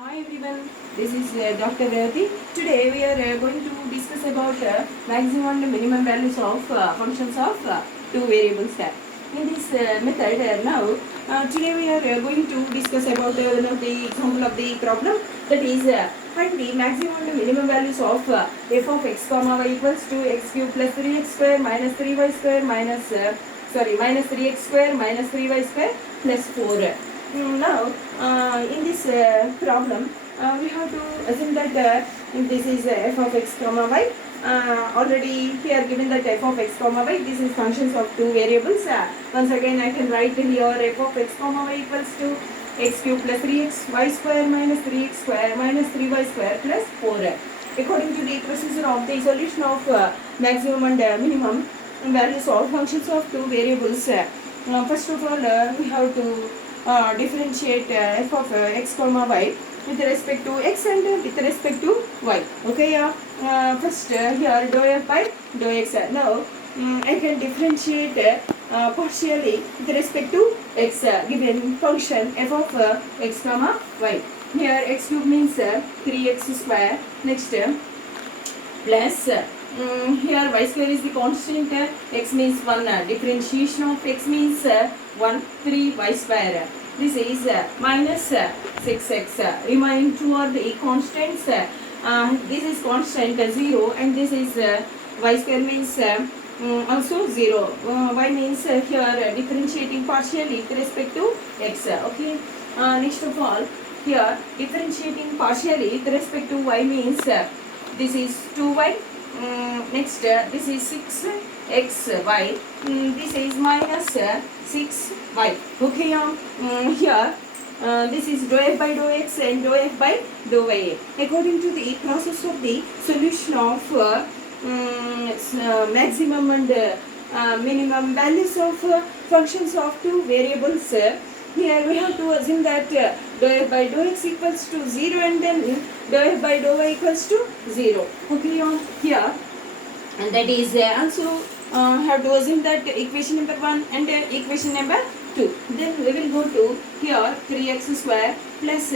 Hi everyone, this is Dr. Revati. Today we are going to discuss about maximum and minimum values of functions of two variables. In this method today we are going to discuss about the example of the problem, that is find the maximum and minimum values of f of x comma y equals to x cube plus 3x square minus 3y square minus 3x square minus 3y square plus 4. Now, in this problem, we have to assume that this is f of x comma y. Already here given that f of x comma y, this is functions of two variables. Once again, I can write here f of x comma y equals to x cube plus 3x y square minus 3x square minus 3y square plus 4. According to the procedure of the solution of maximum and minimum values of functions of two variables, first of all, we have to differentiate f of x comma y with respect to x and with respect to y. Okay, first here dou f by dou x. Now I can differentiate partially with respect to x given function f of x comma y. Here x cube means 3x square. Next plus here y square is the constant, x means 1, differentiation of x means 1, 3 y square. This is minus 6x. Remain two are the constants. This is constant 0 and this is y square means also 0. Y means here differentiating partially with respect to x. Okay. Next of all, here differentiating partially with respect to y means this is 2y. Next this is 6xy. This is minus 6y. Okay, here this is dou f by dou x and dou f by dou y. According to the process of the solution of maximum and minimum values of functions of two variables, here we have to assume that dou f by dou x equals to 0 and then dou f by dou y equals to 0. Okay, here, and that is also have to assume that equation number 1 and equation number 2. Then we will go to here 3x square plus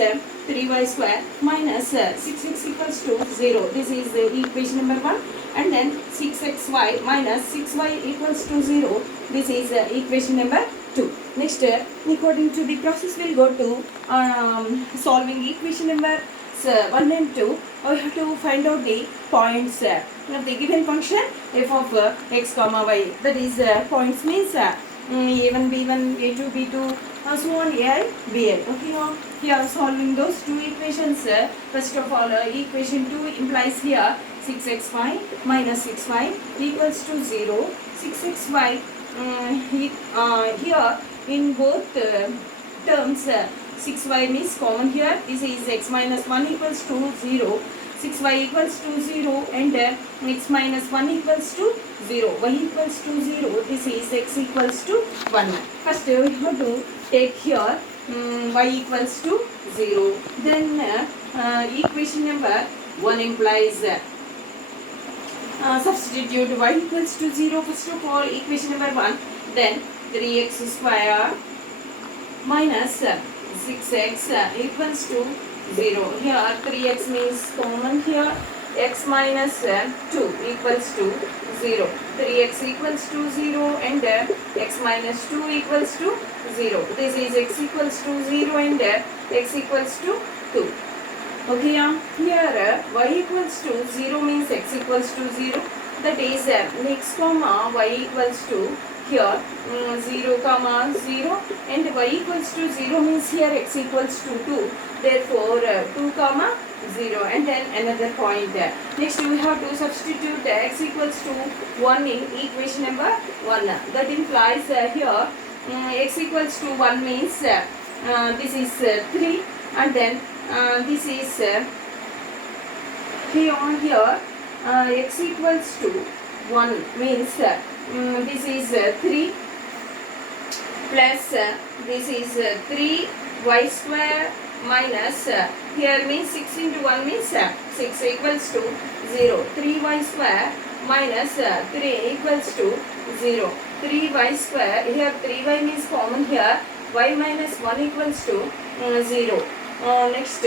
3y square minus 6x equals to 0. This is equation number 1, and then 6xy minus 6y equals to 0. This is equation number 2. Next, according to the process, we will go to solving equation number 1 and 2. We have to find out the points of the given function f of x comma y. That is points means a1 b1 a2 b2 so on ai bn. Okay, here solving those two equations. First of all, equation 2 implies here 6xy minus 6y equals to 0. 6xy here in both terms 6y means common here. This is x minus 1 equals to 0. 6y equals to 0 and x minus 1 equals to 0. Y equals to 0. This is x equals to 1. First we have to take here y equals to 0. Then equation number 1 implies substitute y equals to 0. First of all, equation number 1. Then 3x square minus 6x equals to 0. Here 3x means common here. X minus 2 equals to 0. 3x equals to 0 and x minus 2 equals to 0. This is x equals to 0 and x equals to 2. Okay, here y equals to 0 means x equals to 0. That is x comma y equals to here 0 comma 0 and y equals to 0 means here x equals to 2. Therefore 2 comma 0 and then another point. Next we have to substitute x equals to 1 in equation number 1. That implies here x equals to 1 means this is 3 and then this is here x equals to 1 means this is 3 plus this is 3 y square minus here means 6 into 1 means 6 equals to 0. 3y square minus 3 equals to 0. 3y square, here 3y means common here, y minus 1 equals to 0. Next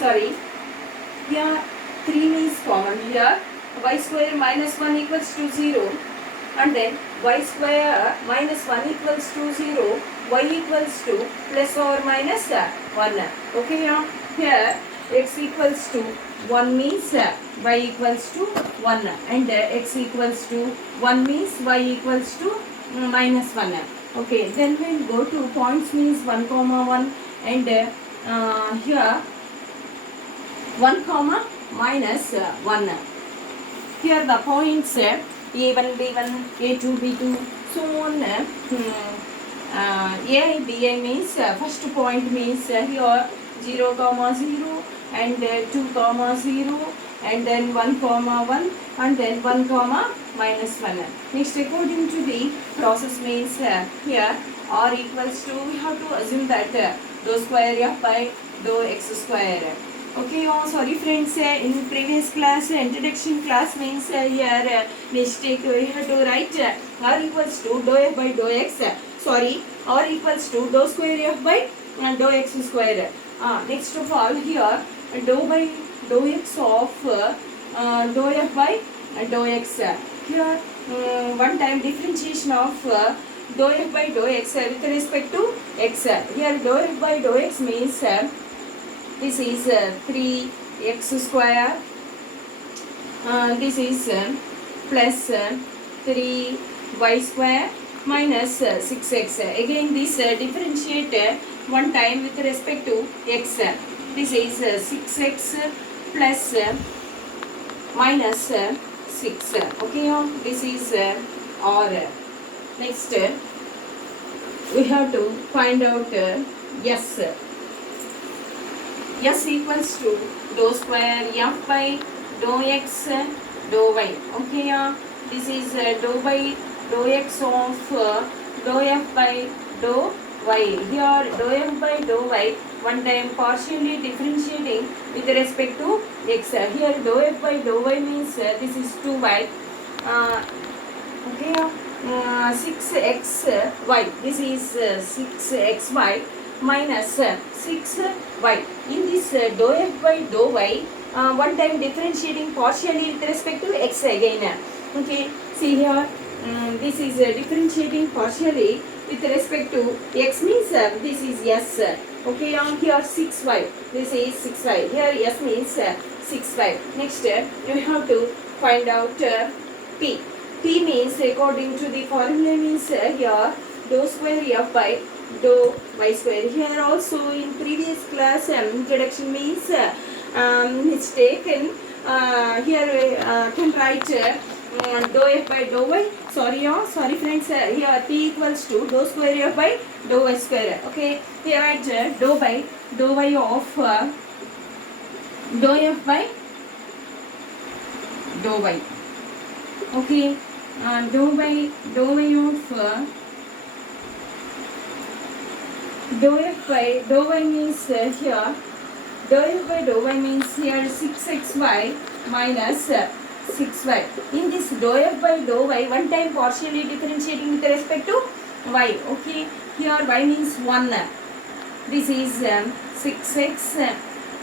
sorry, here 3 is common. Here y square minus 1 equals to 0, and then y square minus 1 equals to 0, y equals to plus or minus 1. Okay, here x equals to 1 means y equals to 1, and x equals to 1 means y equals to minus 1. Okay, then we'll go to points means 1 comma 1, and here 1 comma minus 1. Here the points a1 b1 a2 b2 so on. A bi means first point means here 0 comma 0 and 2 comma 0 and then 1 comma 1 and then 1 comma minus 1. Next, according to the process means here r equals to, we have to assume that dou square f by dou x square. Okay, sorry friends, in previous class, introduction class means here mistake, we have to write r equals to dou f by dou x, sorry, r equals to dou square f by dou x square. Next of all, here dou by dou x of dou f by dou x. Here one time differentiation of dou f by dou x with respect to x. Here dou f by dou x means this is 3x square, this is plus 3y square minus 6x. Again this differentiate one time with respect to x. This is 6x plus minus 6. Okay, this is r. Next we have to find out s. S equals to dou square f by dou x dou y. Okay, this is dou by dou x of dou f by dou y. Here dou f by dou y one time partially differentiating with respect to x. Here dou f by dou y means this is 2y. Okay, 6xy. This is 6xy minus 6y. In this dou f by dou y, one time differentiating partially with respect to x again. Okay, see here, this is differentiating partially with respect to x means this is s. Okay, here 6y, this is 6y. Here s means 6y. Next, you have to find out t. T means according to the formula means here dou square f by dou y square. Here also in previous class introduction means mistaken. Here we can write dou f by dou y. Sorry friends, here t equals to dou square f by dou y square. Okay, here write dou by dou y of dou f by dou y. Okay, dou by dou y of dou f by dou y means here dou f by dou y means here 6xy minus 6y. In this dou f by dou y, one time partially differentiating with respect to y. Okay, here y means 1. This is 6x.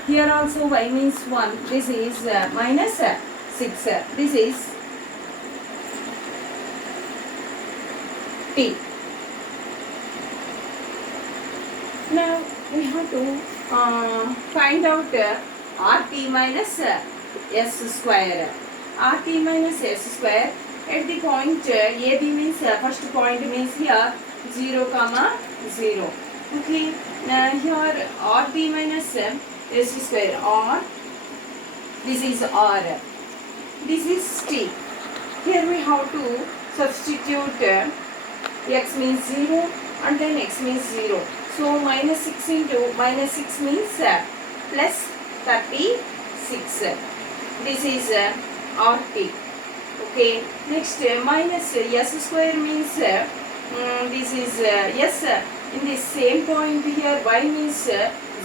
Here also y means 1. This is minus 6. This is t. Now we have to find out rt minus s square. Rt minus s square at the point AB means first point means here 0 comma 0. Okay, here rt minus s square, or this is r, this is t. Here we have to substitute x means 0 and then x means 0. So minus 6 into minus 6 means plus 36. This is RT. Okay. Next minus s square means this is s. In the same point here y means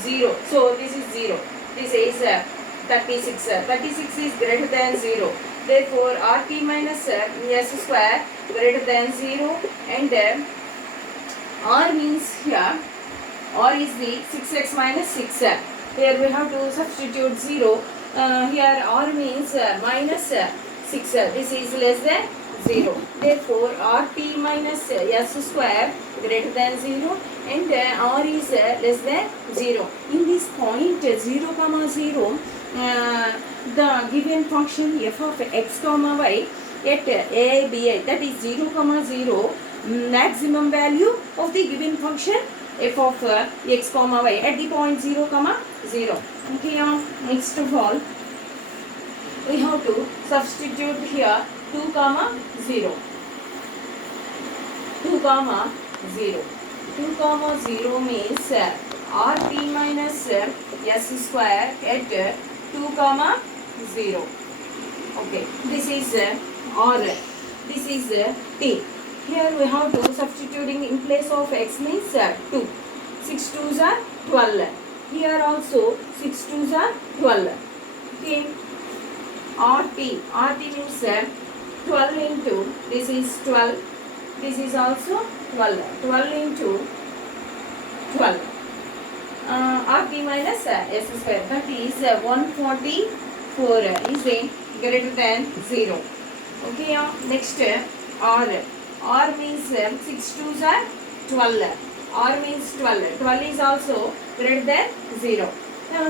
0. So this is 0. This is 36. 36 is greater than 0. Therefore RT minus s square greater than 0, and R means here R is the 6x minus 6. Here we have to substitute 0. Here r means minus 6. This is less than 0. Therefore, rt minus s square greater than 0 and r is less than 0. In this point 0 comma 0, the given function f of x comma y at a b, that is 0 comma 0, maximum value of the given function f of x comma y at the point 0 comma 0. Okay, next of all we have to substitute here 2 comma 0. 2 comma 0. 2 comma 0 means rt minus s square at 2 comma 0. Okay, this is r. This is t. Here we have to substituting in place of x means 2. 6 2s are 12. Here also 6 2s are 12. Okay, rt means 12 into, this is 12. This is also 12. 12 into 12. rt minus s square, that is 144 is greater than 0. Okay, next r means 6 2s are 12. r means 12. 12 is also greater than 0.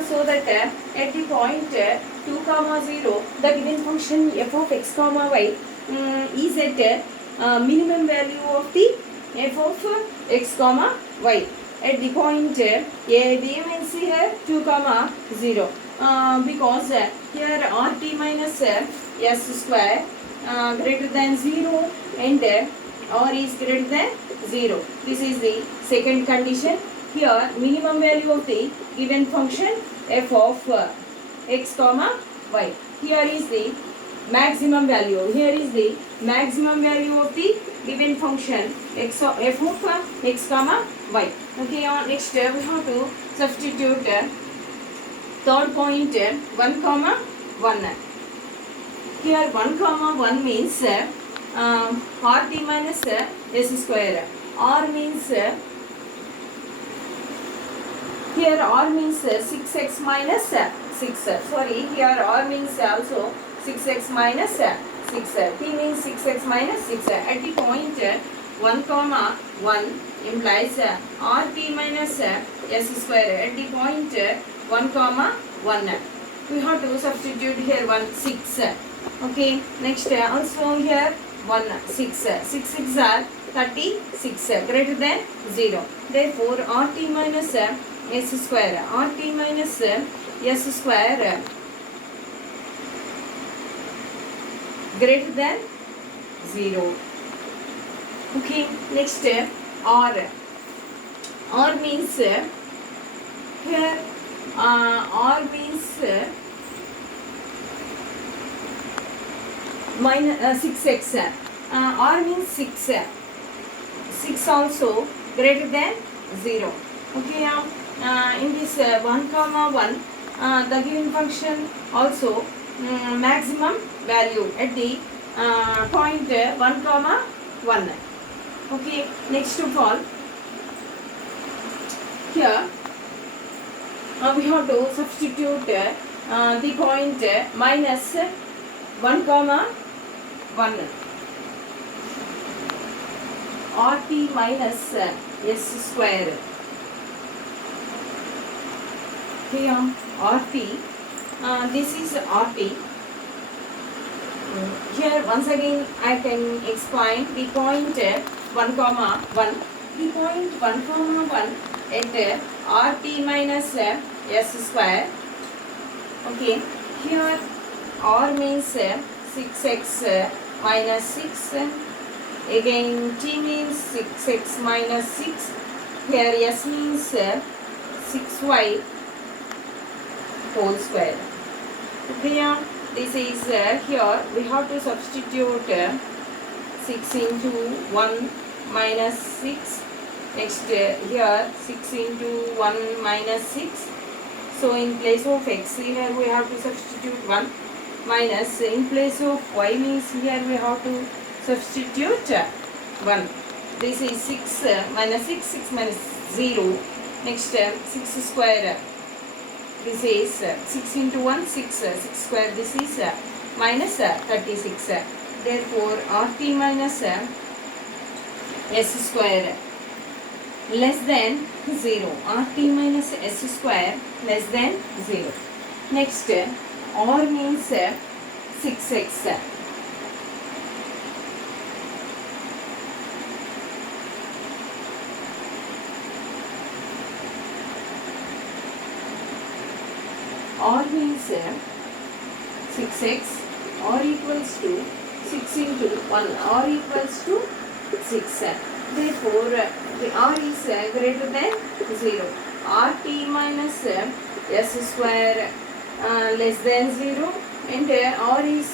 So that at the point 2 comma 0, the given function f of x comma y is at minimum value of the f of x comma y at the point a b means here 2 comma 0, because here rt minus s square greater than 0 and r is greater than 0. This is the second condition. Here minimum value of the given function f of x comma y. Here is the maximum value. Here is the maximum value of the given function f of x comma y. Okay, next we have to substitute third point 1 comma 1. Here 1 comma 1 means rt minus s square. R means here r means 6x minus 6. Sorry, here r means also 6x minus 6. T means 6x minus 6. At the point 1 comma 1 implies rt minus s square. At the point 1 comma 1, we have to substitute here 1 6. Okay, next also here 1 6. 6 6 are 36 greater than 0. Therefore rt minus s square. rt minus s square greater than 0. Okay, next r. R means here r means minus 6x. R means 6. 6 also greater than 0. Okay, in this 1 comma 1, the given function also maximum value at the point 1 comma 1. Okay, next of all here we have to substitute the point minus 1 comma 1. rt minus s square. Here rt, this is rt. Here once again I can explain the point 1 comma 1. The point 1 comma 1 at rt minus s square. Okay, here r means 6x minus 6. Again t means 6x minus 6. Here s means 6y whole square. Okay, this is here we have to substitute 6 into 1 minus 6. Next here 6 into 1 minus 6. So in place of x here we have to substitute 1 minus, in place of y means here we have to substitute 1. This is 6 minus 6, 6 minus 0. Next 6 square this is 6 into 1, 6, 6 square, this is minus 36. Therefore, RT minus S square less than 0. RT minus S square less than 0. Next, R means 6x. R means 6x, R equals to 6 into 1, R equals to 6. Therefore, the R is greater than 0. RT minus S square less than 0, and R is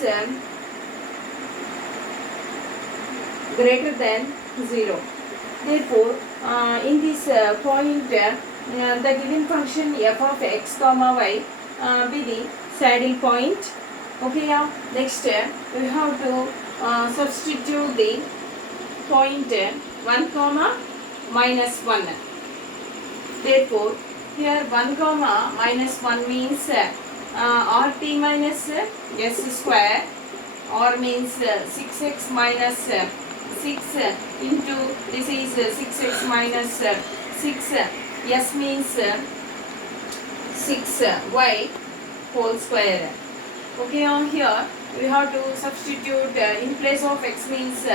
greater than 0. Therefore, in this point, the given function f of x comma y be the saddle point. Okay, next we have to substitute the point 1 comma minus 1. Therefore, here 1 comma minus 1 means RT minus S square, or means 6x minus 6 into, this is 6x minus 6, S means 6y whole square. Okay, on here we have to substitute in place of x means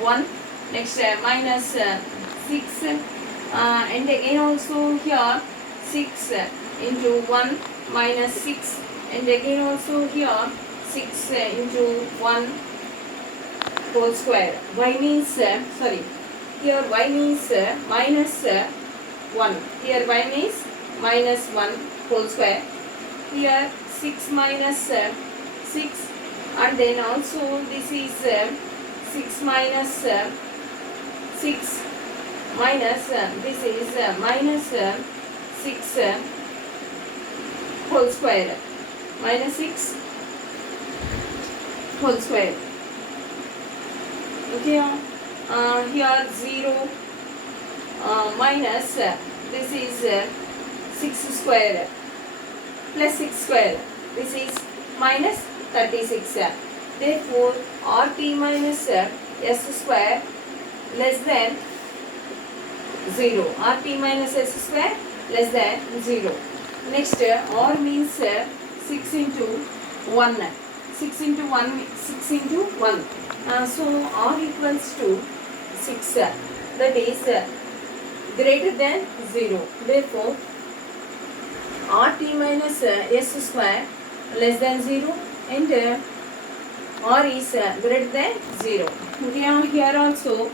1, next minus 6, and again also here 6 into 1 minus 6, and again also here 6 into 1 whole square. Y means sorry, here y means minus 1, here y means minus 1 whole square, here 6 minus 6, and then also this is 6 minus 6 minus this is minus 6 whole square, minus 6 whole square. Okay, here 0 minus this is 6 square plus 6 square, this is minus 36. Therefore, RT minus S square less than 0. RT minus S square less than 0. Next, R means 6 into 1. 6 into 1, 6 into 1. So, R equals to 6. That is greater than 0. Therefore, RT minus S square less than 0, and R is greater than 0. Okay, here also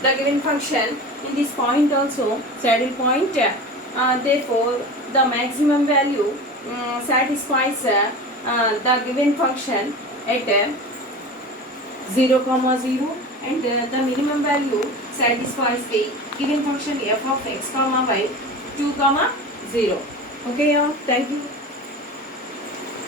the given function in this point also saddle point. Therefore, the maximum value satisfies the given function at 0, 0, and the minimum value satisfies the given function f of x, y 2, 0. Okay, thank you.